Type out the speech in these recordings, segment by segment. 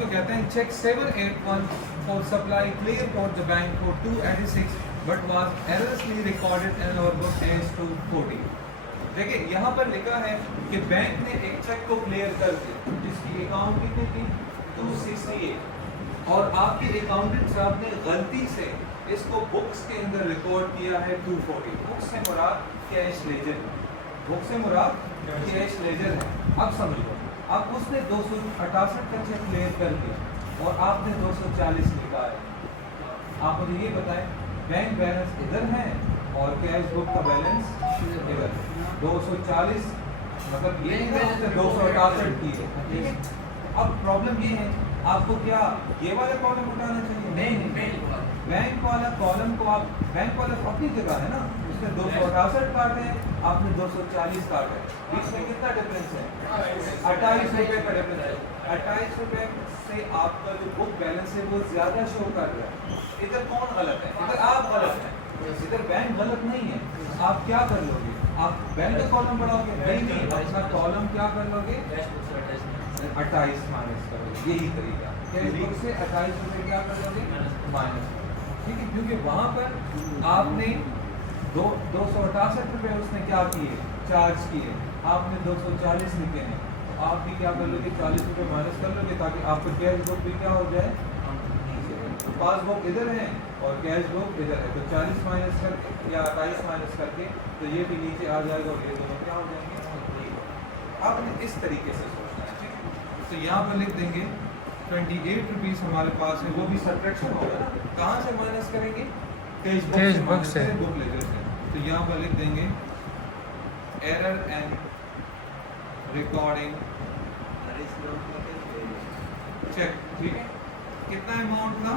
तो कहते हैं check 781 for supply clear for the bank for 286 but was erroneously recorded in our book as 240. देखिए यहाँ पर लिखा है कि बैंक ने एक चेक को क्लियर कर दिया जिसकी अकाउंट कितनी थी 268 और आपके अकाउंटेंट साहब ने गलती से इसको बुक्स के अंदर रिकॉर्ड किया है 240। बुक्स से मुराद कैश लेजर, बुक से मुराद कैश लेजर है। अब समझो, अब उसने 268 का चेक क्लियर कर दिया और आपने 240 लिखा है। आप मुझे ये बताएं बैंक बैलेंस इधर है और कैश बुक का बैलेंस इधर 240 मतलब ये है 268 की है, ठीक है। अब प्रॉब्लम ये है आपको क्या ये वाला कॉलम उठाना चाहिए? नहीं, बैंक वाला कॉलम को आप बैंक वाला अपनी जगह है ना, उसने 268 काटे हैं, आपने 240 काटे हैं, इसमें कितना डिफरेंस है? 28 रुपए का डिफरेंस है। 28 रुपए से आपका जो बुक बैलेंस है वो ज्यादा शो कर रहा है। इधर कौन गलत है? इधर आप गलत हैं, इधर बैंक गलत नहीं है। आप क्या कर लोगे? आप बैंक का कॉलम बढ़ाओगे? नहीं, अपना कॉलम क्या कर लोगे? 28 माइनस करोगे, यही तरीका। कैश बुक से 28 रुपए क्या कर लोगे? माइनस, ठीक है, क्योंकि वहाँ पर आपने 268 रुपए उसने क्या किए? चार्ज किए, आपने 240 लिखे हैं, तो आप भी क्या कर लोगे? 40 रुपए माइनस कर लोगे ताकि आपको कैश बुक भी क्या हो जाए? पासबुक इधर है और कैश बुक इधर है, तो 40 माइनस करके या 28 माइनस करके तो ये भी नीचे आ जाएगा और ये दोनों क्या हो जाएंगे? आपने इस तरीके से सोचना है, ठीक है। तो यहाँ पर लिख देंगे 28 रुपीज़ हमारे पास है, वो भी सब्ट्रैक्शन होगा ना, कहाँ से माइनस करेंगे? कैश बुक से, बुक लेजर से। तो यहाँ पर लिख देंगे एरर एंड रिकॉर्डिंग चेक, ठीक है। कितना अमाउंट था,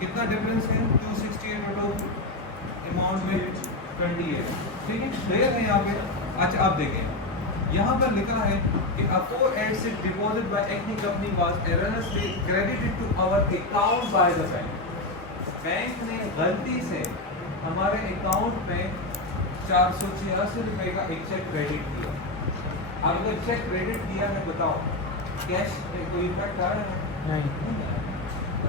कितना डिफरेंस है? 268 और अमाउंट में 28, ठीक है, क्लियर है यहाँ पे। अच्छा आप देखें यहाँ पर लिखा है कि aforesaid deposit by any company was erroneously credited to our account by the bank. Bank ने गलती से हमारे अकाउंट में 486 रुपए का एक चेक क्रेडिट किया। अब अगर चेक क्रेडिट किया है, बताओ कैश में कोई इफेक्ट आ रहा है? नहीं।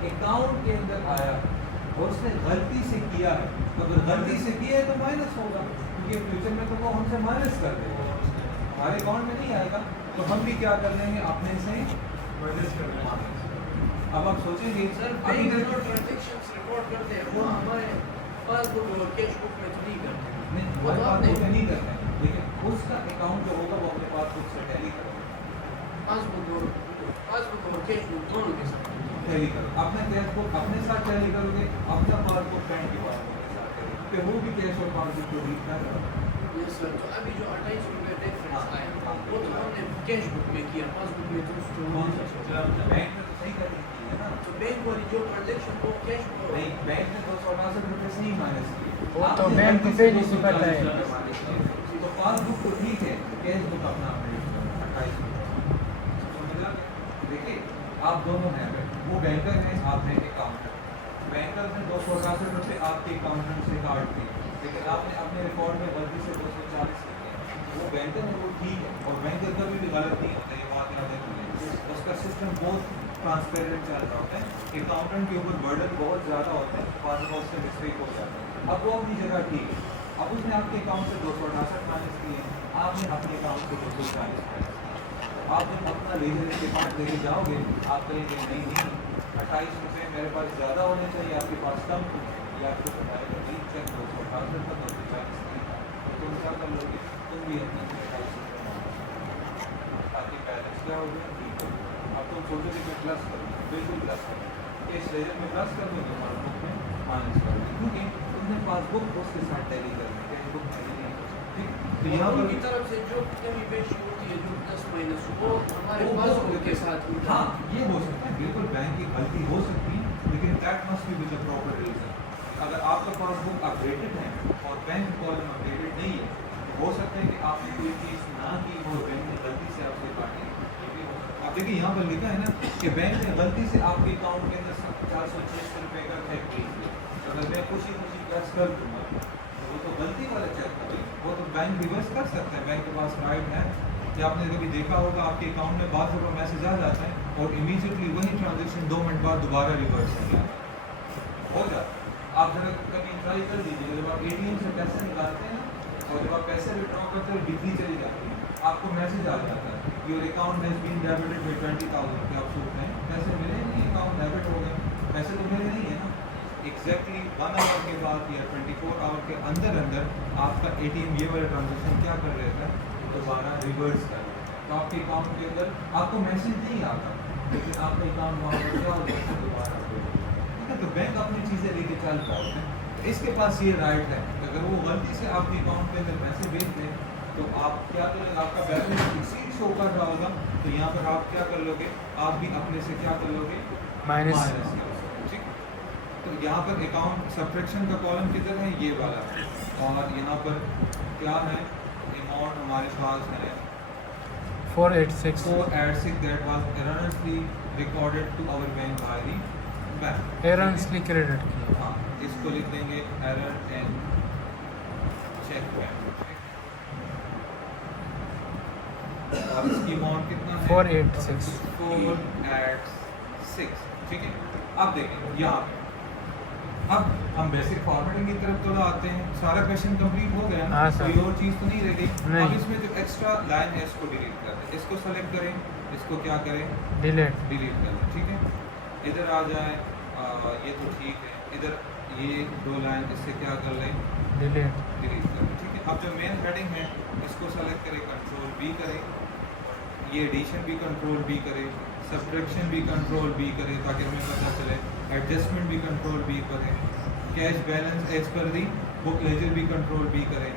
अकाउंट के अंदर आया और उसने गलती से किया है, तो अगर गलती से किया है तो माइनस होगा, क्योंकि फ्यूचर में तो वो हमसे माइनस कर देगा, हमारे अकाउंट में नहीं आएगा, तो हम भी क्या कर लेंगे? अपने से माइनस कर लेंगे। अब आप सोचेंगे सर अभी जो ट्रांजैक्शंस रिकॉर्ड करते हैं वो हमारे पासबुक और कैश बुक में तो नहीं करते, नहीं वो तो आपने नहीं करते हैं, लेकिन उसका अकाउंट जो होगा वो अपने पासबुक से टैली करेगा। पासबुक और कैश बुक दोनों के साथ टैली करो। अपना कैश बुक अपने साथ टैली करोगे, अपना पासबुक बैंक के पासबुक के साथ टैली, फिर वो भी कैश और पासबुक को रीड कर रहा है। यस सर, तो अभी जो 28 रुपए डिफरेंस आया वो तो हमने कैश बुक में किया, पासबुक में तो बैंक में तो सही कर दी है ना, तो बैंक वाली जो ट्रांजैक्शन वो कैश बुक नहीं, बैंक ने 268 रुपए से ही माइनस किए, वो तो बैंक को पे नहीं पता है, तो पासबुक तो ठीक है, कैश बुक अपना 28 समझ। देखिए आप दोनों हैं, वो बैंकर है, आप हैं अकाउंटेंट। बैंकर ने 268 रुपये आपके अकाउंटेंट से काट दिए, लेकिन आपने अपने रिकॉर्ड में गलती से 240 लिखे, वो बैंकर है वो ठीक है, और बैंकर का भी गलत नहीं होता, ये बात याद रखिए। उसका सिस्टम बहुत ट्रांसपेरेंट चल रहा होता है, अकाउंटेंट के ऊपर बर्डन बहुत ज़्यादा होता है, बाद में उससे मिस्टेक हो जाता है। अब वो अपनी जगह ठीक है, अब उसने आपके अकाउंट से 268 माइनस किए, आपने अपने अकाउंट से 240 माइनस किए। आप जब अपना लेजर के पास लेके जाओगे, आप कहेंगे नहीं 28 रुपये मेरे पास ज़्यादा होने चाहिए, आपके पास कम क्यों है? ये आपको बताएगा नहीं, चेक 268 का 240 नहीं था, तो तुम क्या कर लोगे? तुम भी अपने 28 रुपये ताकि बैलेंस क्या हो गया? ठीक हो। अब तुम सोचोगे कि प्लस करो, बिल्कुल प्लस करो, इस लेजर में प्लस कर दोगे, पासबुक में माइनस कर दोगे, क्योंकि तुमने पासबुक उसके साथ टैली कर दी, कैश बुक टैली नहीं कर सकती। तो यहाँ पर की तरफ से जो कमी पेशी होती है, जो प्लस माइनस वो हमारे पासबुक के साथ, हाँ ये हो सकता है, बिल्कुल बैंक की गलती हो सकती है, लेकिन that must be with the proper reason. अगर आपका पासबुक अपडेटेड है और बैंक कॉलम अपडेटेड नहीं है, तो हो सकता है कि आपने कोई चीज़ ना की हो, बैंक ने गलती से आपसे काटी, ये भी हो सकता है। आप देखिए यहाँ पर लिखा है ना कि बैंक ने गलती से आपके अकाउंट के अंदर 486 रुपये का चेक भेज दिया, अगर मैं खुशी प्लस कर दूँगा तो वो तो गलती वाला चेक था, वो तो बैंक रिवर्स कर सकता है, बैंक के पास राइट है। कि आपने कभी देखा होगा आपके अकाउंट में 12 रुपये मैसेज आ जाता है और इमीडिएटली वही ट्रांजेक्शन 2 मिनट बाद दोबारा रिवर्स हो जाता। आप जरा कभी ट्राई कर दीजिए, जब आप एटीएम से पैसे निकालते हैं और जब आप पैसे विड्रॉ करते हैं बिजली चली जाती है, आपको मैसेज आ जाता है your account has been debited by 20,000 रुपये। आप सोचते हैं पैसे मिले नहीं, अकाउंट डेबिट हो गए, पैसे तो मिले नहीं है ना। एग्जैक्टली 1 आवर के बाद या 24 आवर के अंदर आपका एटीएम ये वाला ट्रांजेक्शन क्या कर रहा है, दोबारा रिवर्स कर रहा है। तो आपके अकाउंट के अंदर आपको मैसेज नहीं आता, लेकिन आपका अकाउंट वहाँ पर क्या हो जाता है, दोबारा ठीक है। तो बैंक अपनी चीज़ें लेके चल रहा होता है, इसके पास ये राइट है। अगर वो गलती से आपके अकाउंट के अंदर पैसे भेज दें तो आप क्या करोगे, आपका बैलेंस एक्सीड शो कर रहा होगा, तो यहाँ पर आप क्या कर लोगे, आप भी अपने से क्या कर लोगे, माइनस। ठीक, तो यहाँ पर अकाउंट सब्ट्रैक्शन का कॉलम किधर है, ये वाला, और यहाँ पर क्या है, अमाउंट हमारे पास है 486 that was erroneously recorded to our bank by the bank, erroneously credit किया। हाँ, इसको लिख देंगे error and check bank। और इसकी अमाउंट कितना है, 486। ठीक है। अब देखें यहाँ पे, अब हम बेसिक फॉर्मेटिंग की तरफ थोड़ा आते हैं। सारा क्वेश्चन कंप्लीट हो गया ना, कोई और चीज़ तो नहीं रह गई। अब इसमें जो एक्स्ट्रा लाइन है इसको डिलीट कर दें, इसको सेलेक्ट करें, इसको क्या करें, डिलीट कर दें। ठीक है, इधर आ जाए, ये तो ठीक है, इधर ये 2 लाइन इससे क्या कर लें, डिलीट कर लें। ठीक है, अब जो मेन हेडिंग है इसको सेलेक्ट करें, कंट्रोल बी करें, ये एडिशन भी कंट्रोल बी करें, सब्ट्रैक्शन भी कंट्रोल बी करें ताकि हमें पता चले, एडजस्टमेंट भी कंट्रोल बी करें, cash balance as per the book laser भी कंट्रोल बी करें,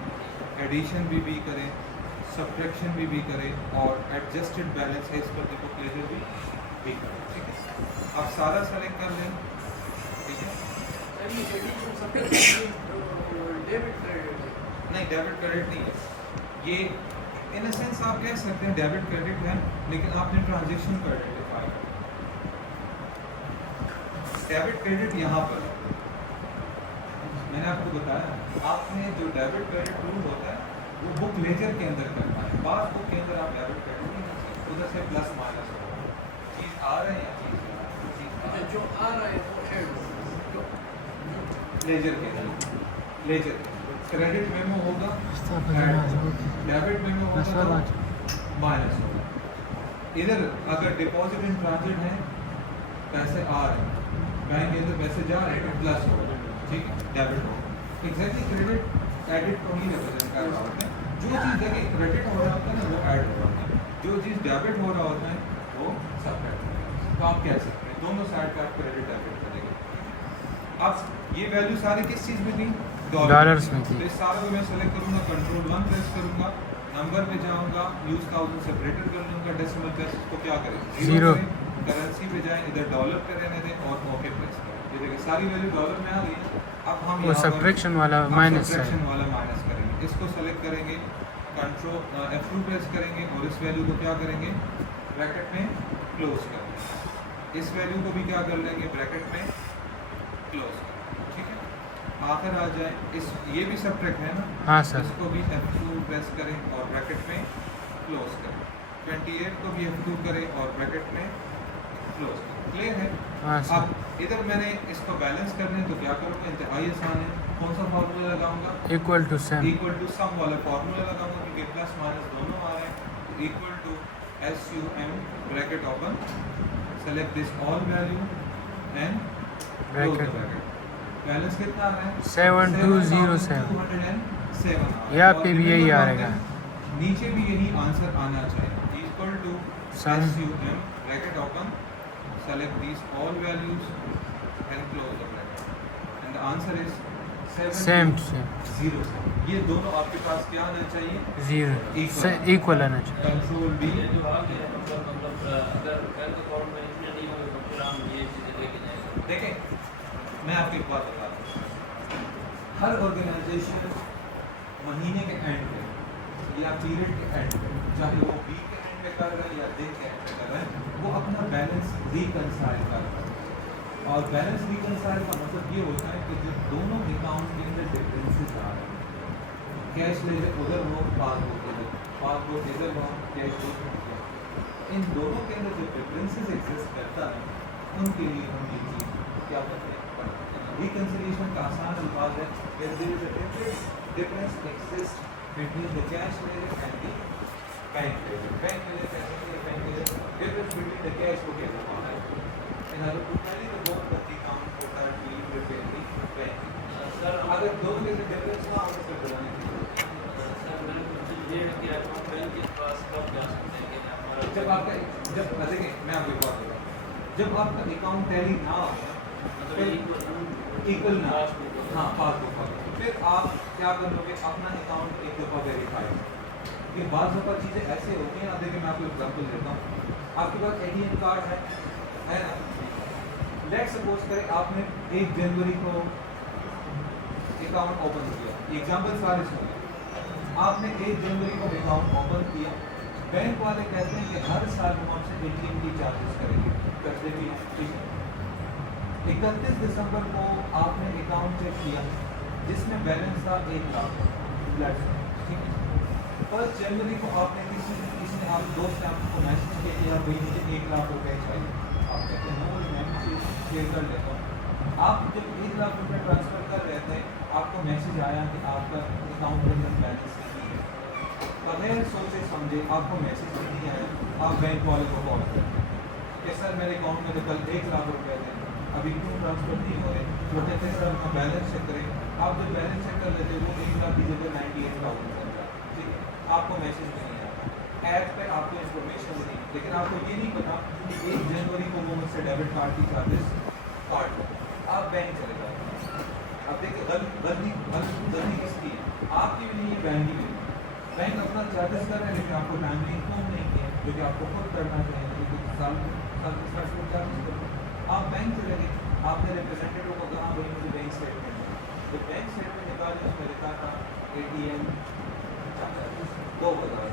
एडिशन भी करें, सब्ट्रैक्शन भी करें, और adjusted balance as per the book laser भी करें। ठीक है, अब सारा सेलेक्ट कर लें। ठीक है, नहीं डेबिट क्रेडिट नहीं है ये, इन अ सेंस आप कह सकते हैं डेबिट क्रेडिट है, लेकिन आपने ट्रांजेक्शन कर आइडेंटिफाई। डेबिट क्रेडिट यहाँ पर मैंने आपको बताया, आपने जो डेबिट क्रेडिट रूल होता है वो बुक लेजर के अंदर करना है, पासबुक के अंदर आप डेबिट क्रेडिट नहीं कर सकते। उधर से प्लस माइनस होगा, चीज़ आ रहे हैं, चीज़ जो आ रहा है वो लेजर के अंदर, लेजर क्रेडिट मेमो होगा, डेबिट मेमो होगा, माइनस होगा। इधर अगर डिपॉजिट इन ट्रांजिट है, पैसे आ रहे हैं, बैंक के अंदर पैसे जा रहे हैं, प्लस होगा। ठीक है, डेबिट होगा। एग्जैक्टली क्रेडिट एडिट को नहीं रिप्रेजेंट कर रहा होता है। जो चीज़ देखिए क्रेडिट हो रहा होता है ना, वो ऐड हो रहा है, जो चीज़ डेबिट हो रहा होता है वो सब्ट्रैक्ट हो रहा है। तो आप कह सकते हैं दोनों साइड का आप क्रेडिट डेबिट करेंगे। अब ये वैल्यू सारी किस चीज़ में थी, डॉलर्स में थी। तो इस सारे को मैं सेलेक्ट करूँगा, कंट्रोल 1 प्रेस करूँगा, नंबर पे जाऊँगा, यूज 1000 सेपरेटर कर लूँगा, डेसिमल प्लेस को क्या करें, 0 करेंसी पे जाएं, इधर डॉलर पे रहने दें और ओके प्रेस करें। ये देखिए सारी वैल्यू डॉलर में आ गई है। अब हम वो सब्ट्रैक्शन वाला माइनस करेंगे, इसको सेलेक्ट करेंगे, कंट्रोल F2 प्रेस करेंगे और इस वैल्यू को क्या करेंगे, ब्रैकेट में क्लोज करेंगे। इस वैल्यू को भी क्या कर लेंगे, ब्रैकेट में क्लोज करेंगे। ठीक है, आखिर आ जाए, इस ये भी सब्ट्रैक्ट है ना, हाँ सर, इसको भी F2 प्रेस करें और ब्रैकेट में क्लोज करें। 28 को भी F2 करें और ब्रैकेट में क्लोज करें। क्लियर है? हाँ सर। अब इधर मैंने इसको बैलेंस करने तो क्या करूँगा, इंतहाई आसान है। कौन सा फार्मूला लगाऊंगा, इक्वल टू सम वाला फार्मूला लगाऊंगा, क्योंकि प्लस माइनस दोनों आ रहे हैं। Equal to SUM bracket open, select this all value and close the bracket. Balance कितना आ रहा है, 7207। यहाँ पे भी यही आ रहेगा, नीचे भी यही आंसर आना चाहिए। Equal to SUM bracket open, select these all values and close the bracket, and the answer is 0। ये दोनों आपके पास क्या आना चाहिए, 0 इक्वल आना चाहिए। कंट्रोल बी, देखें मैं आपको एक बात बता दूँ, हर ऑर्गेनाइजेशन महीने के एंड पे या पीरियड के एंड पे, चाहे वो वीक के एंड पे कर रहे हैं या डे के एंड पे कर रहे हैं, वो अपना बैलेंस रिकंसाइल कर रहे हैं। और बैलेंस रिकंसाइल का मतलब ये होता है कि जो दोनों अकाउंट के अंदर डिफरेंसेस आ रहे हैं, कैश लेजर उधर हो, पासबुक इधर हो, कैश बुक, इन दोनों के अंदर जो डिफरेंसेस एग्जिस्ट करता है उनके लिए हम ये चीज़ क्या करते हैं, रिकंसिलिएशन का आसान अल्फाज है, there is a difference exists between the cash ledger and the bank ledger. Bank ledger कैसे है, bank ledger difference between the cash को कैसे पाना है, in order to tally the both the account total we prepare the bank. Sir अगर दोनों के difference ना हो तो फिर बनाने की सर मैंने पूछा ये है कि आप बैंक के पास कब जा सकते हैं कि हमारा जब आपका जब देखिए मैं आपको एक बात बताता हूँ, जब आपका अकाउंट टैली ना हो मतलब इक्वल ना Pass हाँ पासबुक पर, फिर आप क्या कर लोगे, अपना अकाउंट एक दफ़ा वेरीफाई। ये बात दफ़ा चीज़ें ऐसे होती हैं, देखिए मैं आपको एग्जांपल देता हूँ, आपके पास एटीएम कार्ड है ना, लेट्स सपोज करें आपने 1 जनवरी को अकाउंट ओपन किया, एग्जांपल सारे सुनिए, आपने 1 जनवरी को अकाउंट ओपन किया, बैंक वाले कहते हैं कि हर साल हम आपसे एटीएम की चार्जेस करेंगे, करते भी हैं, ठीक है। 31 दिसंबर को आपने अकाउंट चेक किया जिसमें बैलेंस था 1 लाख, ठीक है। 1 जनवरी को आपने किसी ने आप दोस्त ने आपको मैसेज किया कि यार भाई मुझे 1 लाख रुपए चाहिए, आप कहते हैं नो मैं शेयर कर लेता हूँ। आप जब 1 लाख रुपए ट्रांसफ़र कर रहे थे, आपको मैसेज आया कि आपका अकाउंट के अंदर बैलेंस नहीं है, बगैर सोचे समझे आपको मैसेज नहीं आया, आप बैंक वाले को कॉल करें कि सर मेरे अकाउंट में तो कल 1 लाख रुपए थे, अभी क्यों ट्रांसफ़र नहीं हो रहे, वो कहते हैं सर अपना बैलेंस चेक करें, आप जब बैलेंस चेक कर लेते वो 1 लाख की जगह 98,000 बन जाता, ठीक है, आपको मैसेज भी नहीं आता, ऐप पे आपको इन्फॉर्मेशन नहीं, लेकिन आपको ये नहीं पता कि 1 जनवरी को वो मुझसे डेबिट कार्ड की चार्जेस काट लो, आप बैंक चले जाते हैं। अब देखिए गलती किसकी है, आपकी भी नहीं है, बैंक की भी नहीं, बैंक अपना चार्जेस कर रहे हैं लेकिन आपको टाइमली इन्फॉर्म नहीं किया, जो कि आपको खुद करना चाहिए, क्योंकि साल चार्जेस करो। आप बैंक चले गए, आपने रिप्रेजेंटेटिव को कहा भाई मुझे बैंक स्टेटमेंट है, तो बैंक स्टेटमेंट निकाले, उसमें लिखा था ATM 2,000,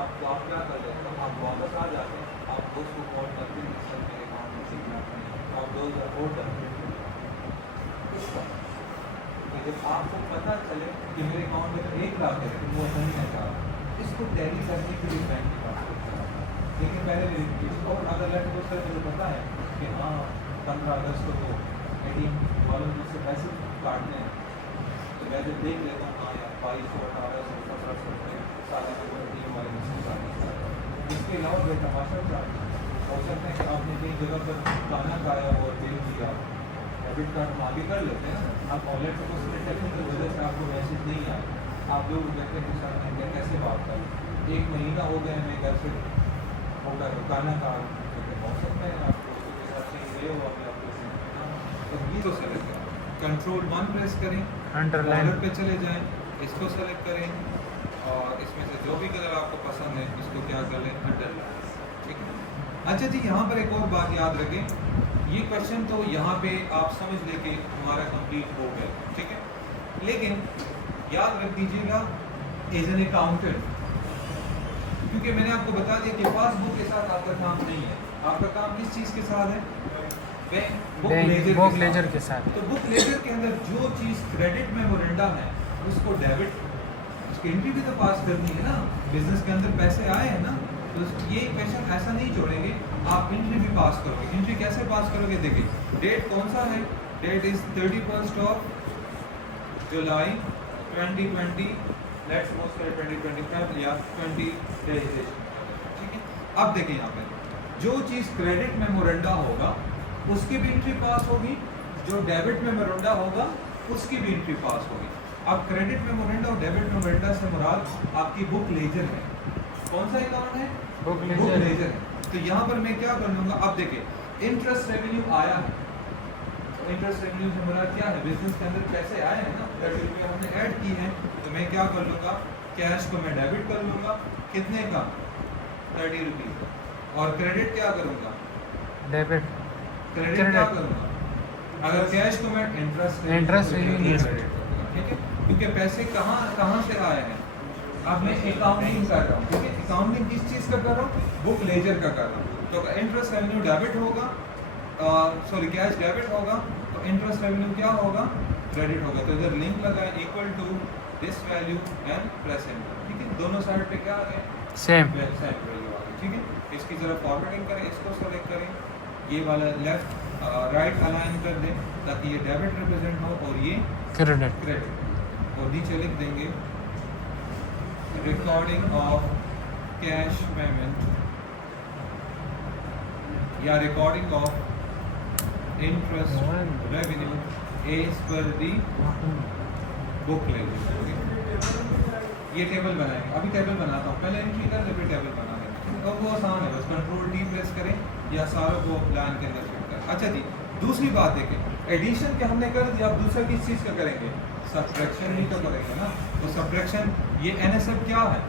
आप क्या कर लेते हो, आप वापस आ जाते हैं, आप दोस्त को कॉल करते हैं, सर मेरे अकाउंट में सीखना नहीं, तो आप 2,000 और करते हैं। इस बात जब आपको पता चले कि मेरे अकाउंट में तो 1 लाख है लेकिन वो नहीं है चाह, इसको टैली करने के लिए बैंक के पास लेकिन पहले वेरिफिकेशन, और अगर लेट को सर मुझे पता है कि हाँ 15 अगस्त को तो ATM वालों ने मुझसे पैसे काटने हैं, तो मैं जब देख लेता हूँ हाँ यार 2200, 1800, 1700 रुपये साल में ATM वाले मुझसे चार्ज, इसके अलावा बेतमाशा चार्ज हो सकते हैं कि आपने कई जगह पर खाना खाया और बिल दिया, डेबिट कार्ड हम आगे कर लेते हैं, आप ऑनलाइन को टेक्निकल वजह से आपको मैसेज नहीं आया, आप लोग कहते हैं कि सर मैं कैसे बात करूँ, 1 महीना हो गया मैं घर से होगा खाना खा हो सकता है आपको उसके साथ ये हो आपको तो ये तो सेलेक्ट करें, कंट्रोल 1 प्रेस करें, अंडरलाइन ऑर्डर पे चले जाएं, इसको सेलेक्ट करें और इसमें से जो भी कलर आपको पसंद है इसको क्या कर लें, अंडरलाइन, ठीक है। अच्छा जी, यहाँ पर एक और बात याद रखें, ये क्वेश्चन तो यहाँ पे आप समझ लें कि हमारा कंप्लीट हो गया, ठीक है, लेकिन याद रख दीजिएगा एज एन अकाउंटेंट, क्योंकि मैंने आपको बता दिया कि पासबुक के साथ आपका काम नहीं है, आपका काम किस चीज़ के साथ है, बुक लेजर के साथ। तो बुक लेजर के अंदर जो चीज़ क्रेडिट मेमोरेंडम है उसको डेबिट, उसकी एंट्री भी तो पास करनी है ना, बिजनेस के अंदर पैसे आए हैं ना, तो ये क्वेश्चन ऐसा नहीं छोड़ेंगे, आप एंट्री भी पास करोगे। एंट्री कैसे पास करोगे, देखिए डेट कौन सा है, date is 31 July 2020, let's suppose करें 2025 या 20 रजिस्ट्रेशन, ठीक है। अब देखिए यहाँ पे जो चीज़ क्रेडिट मेमोरेंडा होगा उसकी भी एंट्री पास होगी, जो डेबिट मेमोरेंडा होगा उसकी भी एंट्री पास होगी। अब क्रेडिट मेमोरेंडा और डेबिट मेमोरेंडा से मुराद आपकी बुक लेजर है, कौन सा अकाउंट है, बुक लेजर लेजर है। तो यहाँ पर मैं क्या कर लूँगा, अब देखिए इंटरेस्ट रेवेन्यू आया है, तो इंटरेस्ट रेवेन्यू से मुराद क्या है, बिजनेस के अंदर पैसे आए हैं ना, 30 रुपये हमने ऐड की हैं, तो मैं क्या कर लूँगा, कैश को मैं डेबिट कर लूँगा, कितने का 30 रुपीज़, और क्रेडिट क्या करूँगा, डेबिट क्रेडिट क्या करूँगा, अगर कैश को मैं इंटरेस्ट रेवेन्यू क्रेडिट करूँगा, ठीक है, क्योंकि पैसे कहाँ से आए हैं, अब मैं अकाउंटिंग कर रहा हूँ, ठीक है, अकाउंटिंग किस चीज़ का कर रहा हूँ, बुक लेजर का कर रहा हूँ, तो इंटरेस्ट रेवेन्यू डेबिट होगा, सॉरी कैश डेबिट होगा, तो इंटरेस्ट रेवेन्यू क्या होगा, क्रेडिट होगा, तो इधर लिंक लगाए equal to this value and press enter, ठीक है, दोनों साइड पे क्या आ गया, सेम वैल्यू आ गई, ठीक है। इसकी जरा फॉर्मेटिंग करें, इसको सेलेक्ट करें, ये वाला लेफ्ट राइट अलाइन कर दें ताकि ये डेबिट रिप्रेजेंट हो और ये क्रेडिट। क्रेडिट। और नीचे लिख देंगे रिकॉर्डिंग ऑफ कैश पेमेंट या recording of interest revenue as per the book लेंगे। ये टेबल बनाएंगे, अभी टेबल बनाता हूँ, पहले एंट्री कर फिर टेबल बना लेंगे और वो आसान है, बस कंट्रोल टी प्रेस करें या सारों को प्लान के अंदर फिट करें। अच्छा जी, दूसरी बात देखें, एडिशन के हमने कर दिया, अब दूसरा किस चीज़ का करेंगे? सब्ट्रैक्शन ही तो करेंगे ना। तो सब्ट्रैक्शन ये एनएसएफ क्या है?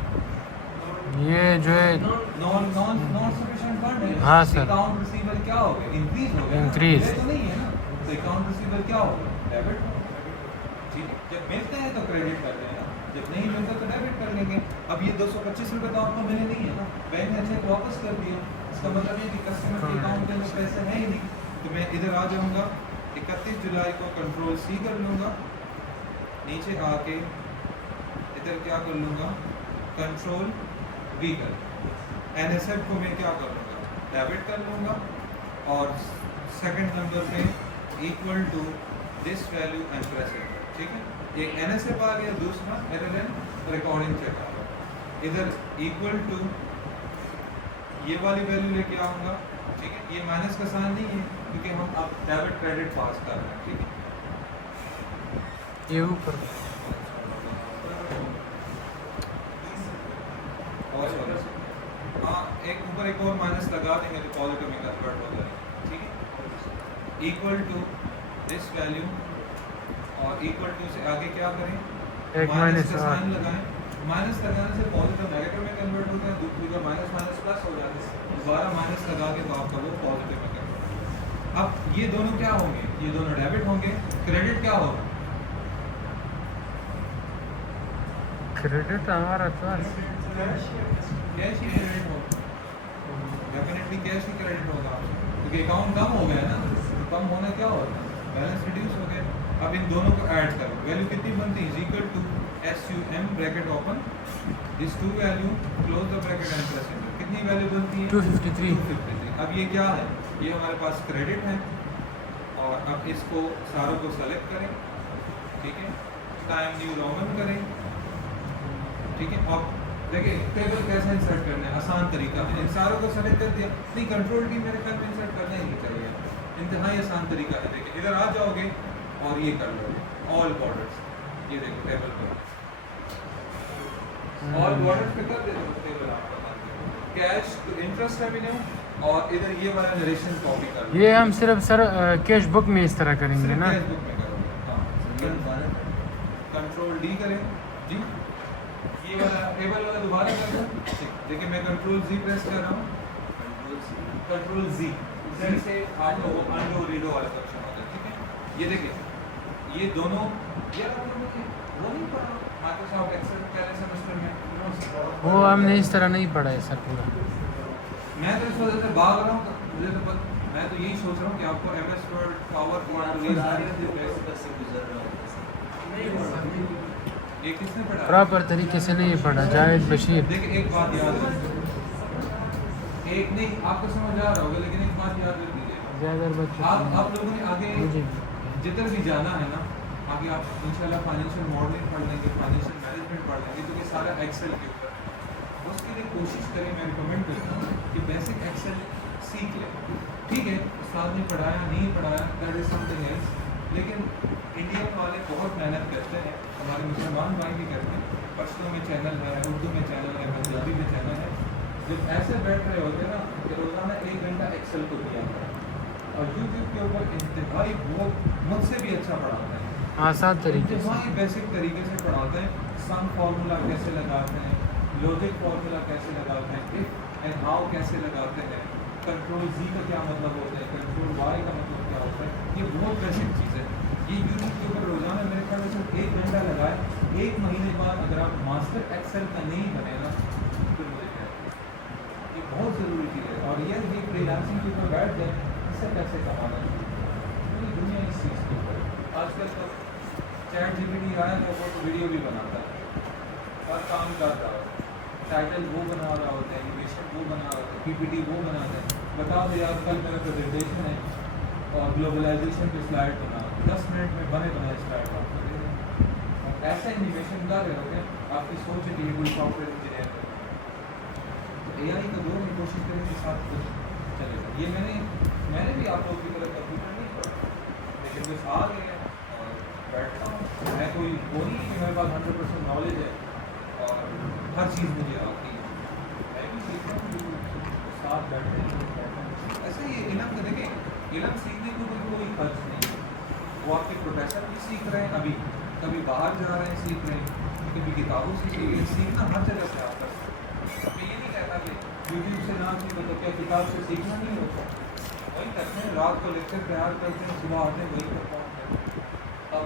ये जो है non non non sufficient fund है। हाँ सर। अकाउंट रिसीवेबल क्या हो गया? इंक्रीज हो गया। Increase। तो नहीं है ना, तो अकाउंट रिसीवेबल क्या हो गया? डेबिट। ठीक है, जब मिलते हैं तो क्रेडिट करते हैं ना, जब नहीं मिलता तो डेबिट कर लेंगे। अब ये 225 रुपये तो आपको मिले नहीं है ना, बैंक ने चेक वापस कर दिया, इसका मतलब ये कि कस्टमर के अकाउंट के अंदर पैसे हैं ही नहीं। तो मैं इधर आ जाऊँगा, 31 जुलाई को कंट्रोल सी कर लूँगा, नीचे आके इधर क्या कर लूँगा? कंट्रोल वी कर। एनएसएफ को मैं क्या कर लूँगा? डेबिट कर लूँगा और सेकंड नंबर पे equal to this value and press enter. ठीक है, एक एनएसएफ आ गया, दूसरा एरर रिकॉर्डिंग चेक आ गया। इधर इक्वल टू ये वाली वैल्यू लेके आऊँगा। ठीक है, ये माइनस का साइन नहीं है क्योंकि हम अब डेबिट क्रेडिट पास कर रहे हैं। ठीक है, ये ऊपर और हाँ, एक ऊपर एक और माइनस लगा देंगे तो पॉजिटिव में कन्वर्ट हो जाएगा। ठीक है, इक्वल टू दिस वैल्यू और इक्वल टू से आगे क्या करें? एक माइनस का साइन लगाएं। माइनस लगाने से पॉजिटिव नेगेटिव में कन्वर्ट होता है, दूसरी माइनस माइनस प्लस हो जाता है। दोबारा माइनस लगा के तो आपका वो पॉजिटिव में कन्वर्ट होगा। अब ये दोनों क्या होंगे? ये दोनों डेबिट होंगे। क्रेडिट क्या होगा? क्रेडिट हमारा था कैश ही क्रेडिट होगा, डेफिनेटली कैश ही क्रेडिट होगा क्योंकि अकाउंट कम हो गया ना। तो कम होना क्या होता है? बैलेंस रिड्यूस हो गया। अब इन दोनों को ऐड करो, वैल्यू कितनी बनती है? Equal to SUM bracket open this two value close the bracket and press enter. कितनी वैल्यू बनती है? 253। अब ये क्या है? ये हमारे पास क्रेडिट है और अब इसको सारों को सेलेक्ट करें। ठीक है, टाइम न्यू रोमन करें। ठीक है, अब देखिए टेबल कैसे इंसर्ट करना है, आसान तरीका है। इन सारों को सेलेक्ट कर दिया, नहीं कंट्रोल की मेरे ख्याल में इंसर्ट करना ही नहीं चाहिए, इंतहाई आसान तरीका है। देखिए इधर आ जाओगे और ये कर लोगे ऑल बॉर्डर्स। ये देखो टेबल पर ऑल बॉर्डर्स पे कर देते हो टेबल आपका कैश टू इंटरेस्ट रेवेन्यू और इधर ये वाला नरेशन कॉपी कर लो। ये हम सिर्फ सर कैश बुक में इस तरह करेंगे ना। कैश बुक में करोगे। हाँ, कंट्रोल डी करें जी, ये वाला टेबल वाला दोबारा कर दो। देखिए मैं कंट्रोल जी प्रेस कर रहा हूँ, कंट्रोल जी से आपको वो अनडू रीडो वाला ऑप्शन होगा। ठीक है, ये देखिए ये दोनों ये वो नहीं पढ़ा माइक्रोसॉफ्ट एक्सेल पहले सेमेस्टर में, वो हमने इस तरह नहीं पढ़ा है सर पूरा। मैं तो इस वजह से भाग रहा हूँ। मुझे तो मैं तो यही सोच रहा हूँ कि आपको MS वर्ड पावर ये किसने पढ़ा? प्रॉपर तरीके से नहीं पढ़ा जावेद बशीर। देखिए एक बात याद रखिए, एक नहीं आपको समझ आ रहा होगा लेकिन एक बात याद रख लीजिएगा। ज़्यादा बच्चों आप लोगों ने आगे जिधर भी जाना है ना, आगे आप इंशाल्लाह फाइनेंशियल मॉडलिंग पढ़ लेंगे, फाइनेंशियल मैनेजमेंट पढ़ लेंगे, तो ये सारा एक्सेल के ऊपर है। उसके लिए कोशिश करें, मैं रिकमेंड करता हूँ कि बेसिक एक्सेल सीख लें। ठीक है, उस्ताद ने पढ़ाया नहीं पढ़ाया दैट इज समथिंग एल्स, लेकिन इंडियन वाले बहुत मेहनत करते हैं, हमारे मुसलमान भाई भी करते हैं। पश्तो में चैनल है, उर्दू में चैनल है, पंजाबी में चैनल है। जब ऐसे बैठ रहे होते हैं ना कि रोज़ाना 1 घंटा एक्सेल को दिया और यूट्यूब के ऊपर इंतहाई वो मुझसे भी अच्छा पढ़ाते हैं, आसान तरीके से। इंतहाई बेसिक तरीके से पढ़ाते हैं। सम फार्मूला कैसे लगाते हैं, लॉजिक फार्मूला कैसे लगाते हैं, इफ एंड हाउ कैसे लगाते हैं, कंट्रोल जी का क्या मतलब होता है, कंट्रोल वाई का मतलब क्या होता है। ये बहुत बेसिक चीज़ है। ये यूट्यूब के ऊपर रोज़ाना मेरे ख्याल में सिर्फ 1 घंटा लगाए, 1 महीने बाद अगर आप मास्टर एक्सेल का नहीं बनेगा फिर मुझे क्या, ये बहुत ज़रूरी चीज़ है। और ये फ्रीलांसिंग के ऊपर बैठ जाए, इससे पैसे कमाना चाहिए। पूरी दुनिया इस चीज़ के ऊपर आजकल तो चैट GPT आया तो वो तो वीडियो भी बनाता है और काम कर रहा होता है, टाइटल वो बना रहा होता है, एनिमेशन वो बना रहा होता है, PPT वो बनाता है। बताओ यार कल मेरा प्रेजेंटेशन है और ग्लोबलाइजेशन पे स्लाइड बना 10 मिनट में बने बनाए स्लाइड आपको दे दें। और ऐसा एनिमेशन कर रहे होगे आपकी सोच है कि ये कोई सॉफ्टवेयर इंजीनियर है, तो एआई का जो भी कोशिश करेंगे साथ चलेगा। ये मैंने भी आप लोगों की तरह कंप्यूटर नहीं पढ़ा, लेकिन बस आ गए और बैठता हूँ। मैं कोई वो नहीं कि मेरे पास 100% नॉलेज है और हर चीज़ मुझे आती है, मैं भी सीखता हूँ साथ बैठते हैं। ऐसे ही इलम का देखें, इलम सीखने को कोई खर्च नहीं है। वो आपके प्रोफेसर भी सीख रहे हैं, अभी कभी बाहर जा रहे हैं सीख रहे हैं, कभी किताबों से सीख रहे हैं। सीखना हर जगह से आप कर सकते हैं। मैं ये नहीं कहता कि यूट्यूब से ना सीखो तो क्या किताब से सीखना नहीं होता, वही करते हैं। रात को लेक्चर तैयार करते हैं, सुबह आते हैं वही करता हूँ। अब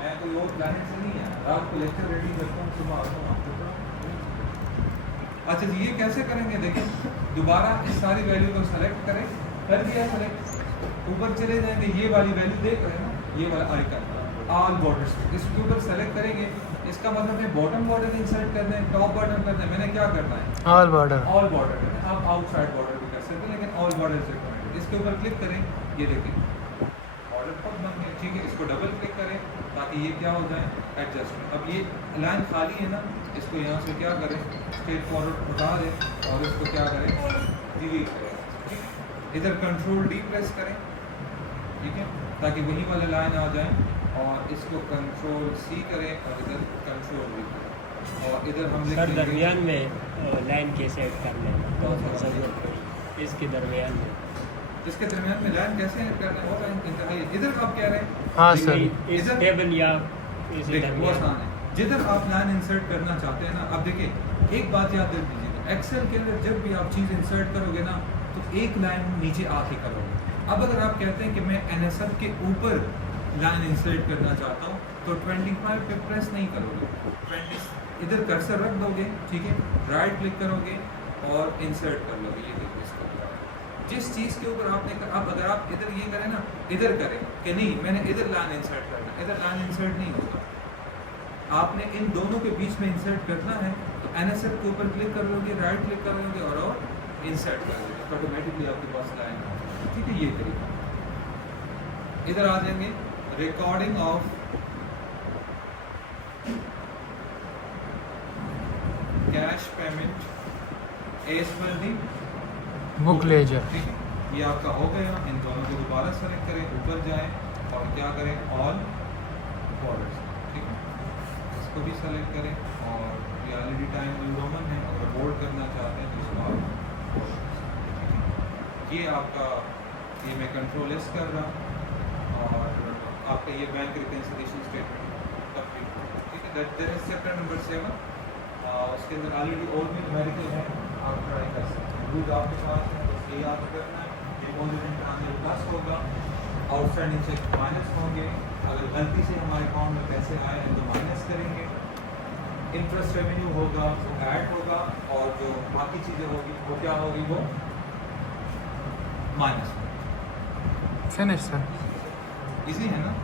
मैं कोई और प्लानिंग से नहीं है, रात को लेक्चर रेडी करता हूँ, सुबह आता हूँ आपको। अच्छा जी, ये कैसे करेंगे देखें, दोबारा इस सारी वैल्यू को सेलेक्ट करें, कर दिया सेलेक्ट, ऊपर चले जाएंगे, ये वाली वैल्यू देख रहे हैं ना, ये वाला आइकन ऑल बॉर्डर्स, इसके ऊपर सेलेक्ट करेंगे। इसका मतलब है बॉटम बॉर्डर इंसर्ट करना है, टॉप बॉर्डर करना है। मैंने क्या करना है, ऑल बॉर्डर ऑल बॉर्डर करना है। आप आउटसाइड बॉर्डर भी कर सकते हैं, लेकिन ऑल बॉर्डर से करना है। इसके ऊपर क्लिक करें, ये देखें बॉर्डर खुद बन गया, ठीक है। इसको डबल क्लिक करें ताकि ये क्या हो जाए, एडजस्टमेंट। अब ये लाइन खाली है ना, इसको यहाँ से क्या करें, स्ट्रेट फॉरवर्ड उठा दें और इसको क्या करें, डिलीट करें, ठीक है। इधर कंट्रोल डी प्रेस करें, ठीक है, ताकि वही वाला लाइन आ जाए। और इसको कंट्रोल सी करें और इधर कंट्रोल वी करें और इधर हम लिख सर देंगे दरमियान में लाइन कैसे ऐड करना है, कौन सा ज़रूरत पड़ी इसके दरमियान में। इसके दरमियान में लाइन कैसे ऐड करना है, वो लाइन इंतहाई। इधर आप कह रहे हैं, हाँ सर इस इधर- टेबल या इस देखिए वो दरमियान आसान है। जिधर आप लाइन इंसर्ट करना चाहते हैं ना, अब देखिए एक बात याद रख दीजिए, एक्सेल के अंदर जब भी आप चीज़ इंसर्ट करोगे ना, तो एक लाइन नीचे आके करोगे। अब अगर आप कहते हैं कि मैं एनएसएफ के ऊपर लाइन इंसर्ट करना चाहता हूँ, तो 25 पे प्रेस नहीं करोगे, 20 इधर कर्सर रख दोगे, ठीक है, राइट क्लिक करोगे और इंसर्ट कर लोगे। ये देखो इसको, जिस चीज़ के ऊपर आपने अब अगर आप इधर ये करें ना, इधर करें कि नहीं मैंने इधर लाइन इंसर्ट करना, इधर लाइन इंसर्ट नहीं होगा। आपने इन दोनों के बीच में इंसर्ट करना है, तो एनएसएफ के ऊपर क्लिक कर लोगे, राइट क्लिक करोगे और इंसर्ट कर लोगे, तो ऑटोमेटिकली आपके पास लाइन आ जाएगी, ठीक है। ये तरीका, इधर आ जाएंगे, recording of cash payment as per the book laser, ठीक है। ये आपका हो गया। इन दोनों को दोबारा सेलेक्ट करें, ऊपर जाएं और क्या करें, ऑल बॉर्डर्स, ठीक है। इसको भी सेलेक्ट करें और रियलिटी टाइम रोमन है, अगर बोल्ड करना चाहते हैं तो इसको आप bold कर सकते हैं, ठीक है। ये आपका, ये मैं कंट्रोल एस कर रहा और आपका ये बैंक रिकन्सिलिएशन स्टेटमेंट कंप्लीट, ठीक है। That is chapter number 7। उसके अंदर ऑलरेडी और भी न्यूमेरिकल है, आप ट्राई कर सकते हैं। रूल आपके पास है, बस ये याद करना है, डिपॉजिट इन ट्रांसफर प्लस होगा, आउटस्टैंडिंग चेक माइनस होंगे, अगर गलती से हमारे अकाउंट में पैसे आए हैं तो माइनस करेंगे, इंटरेस्ट रेवेन्यू होगा वो ऐड होगा और जो बाकी चीज़ें होगी वो क्या होगी, वो माइनस होगी। Finish sir. इजी है ना।